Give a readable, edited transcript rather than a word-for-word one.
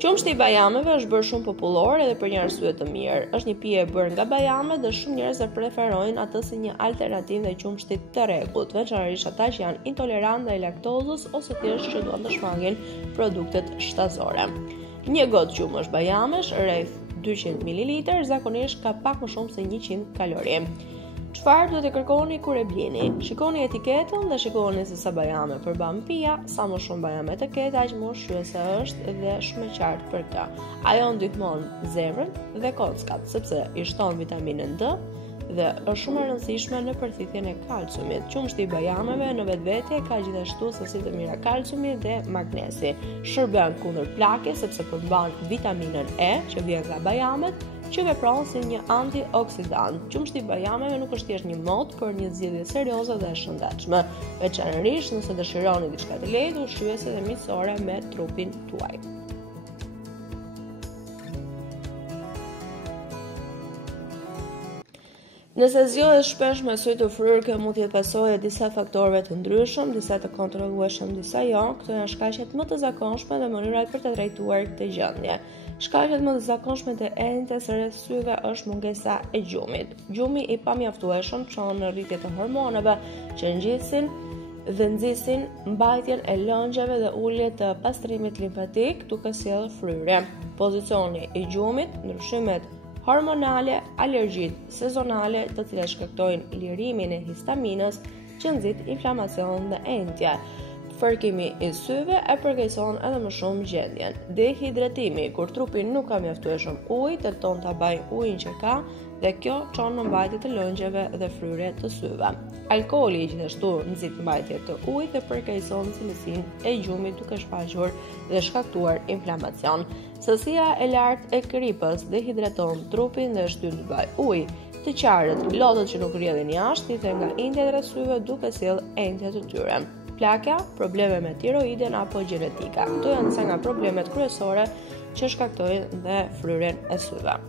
Qumshti i bajameve është bërë shumë popullor edhe për një arsye të mirë. Është një pije e bërë nga bajamet dhe shumë njerëz e preferojnë atë si një alternativë ndaj qumshtit të rregullt, veçanërisht ata që janë intolerantë ndaj laktozës ose thjesht që duan të shmangin produktet shtazore. Një gotë qumësh bajamesh, rreth 200 ml, zakonisht ka pak më shumë se 100 kalori. Çfarë duhet të kërkoni kur e blini? Shikoni etiketën dhe shikoni se sa bajame përban pija, sa më shumë bajame të ketë, aq më ushqyese është dhe shumë e qartë për këtë. Ajo ndihmon zemrën dhe kockat, sepse i shton vitaminën D dhe është shumë e rëndësishme në përthithjen e kalciumit. Qumshti i bajameve në vetvete ka gjithashtu sasi të mira kalciumi dhe magnesi. Shërben kundër plakjes sepse përmban vitaminën E që vjen nga bajamet, që vepron si një antioksidant. Qumshti i bajameve nuk është thjesht një mod, por një zgjidhje serioze dhe e shëndetshme, veçanërisht nëse dëshironi diçka të lehtë, ushqyese dhe miqësore me trupin tuaj. Nëse zgjohet shpesh me sy të fryrë, kjo mund të jetë pasojë e disa faktorëve të ndryshëm, disa të kontrollueshëm, disa jo. Këto janë shkaqet më të zakonshme dhe mënyrat për të drejtuar këtë gjendje. Shkaqet më të zakonshme të enjtes rreth syve është mungesa e gjumit. Gjumi i pamjaftueshëm çon në rritje të hormoneve që ngjisin dhe nxisin mbajtjen e lëngjeve dhe ulje të pastrimit limfatik, duke sjellë fryrje. Pozicioni i gjumit, ndryshimet hormonale, alergjitë sezonale, të cilat shkaktojnë lirimin e histaminës që nxit inflamacion dhe enjtje. Fërkimi i syve e përkeqëson edhe më shumë gjendjen. Dehidratimi, kur trupi nuk ka mjaftueshëm ujë, tenton ta bajë ujin që ka dhe kjo çon në mbajtje të lëngjeve dhe fryrje të syve. Alkooli gjithashtu nxit mbajtje të ujit dhe përkeqëson cilësinë e gjumit duke shfaqur dhe shkaktuar inflamacion. Sasia e lartë e kripës dehidraton trupin dhe shtyn të bajë ujë. Të qarët, lotët që nuk rrjedhin jashtë, thithen nga enjtjet rreth syve duke sjellë enjtje të tyre. Plakja, probleme me tiroiden apo gjenetika. Këto janë disa nga problemet kryesore që shkaktojnë dhe fryrjen e syve.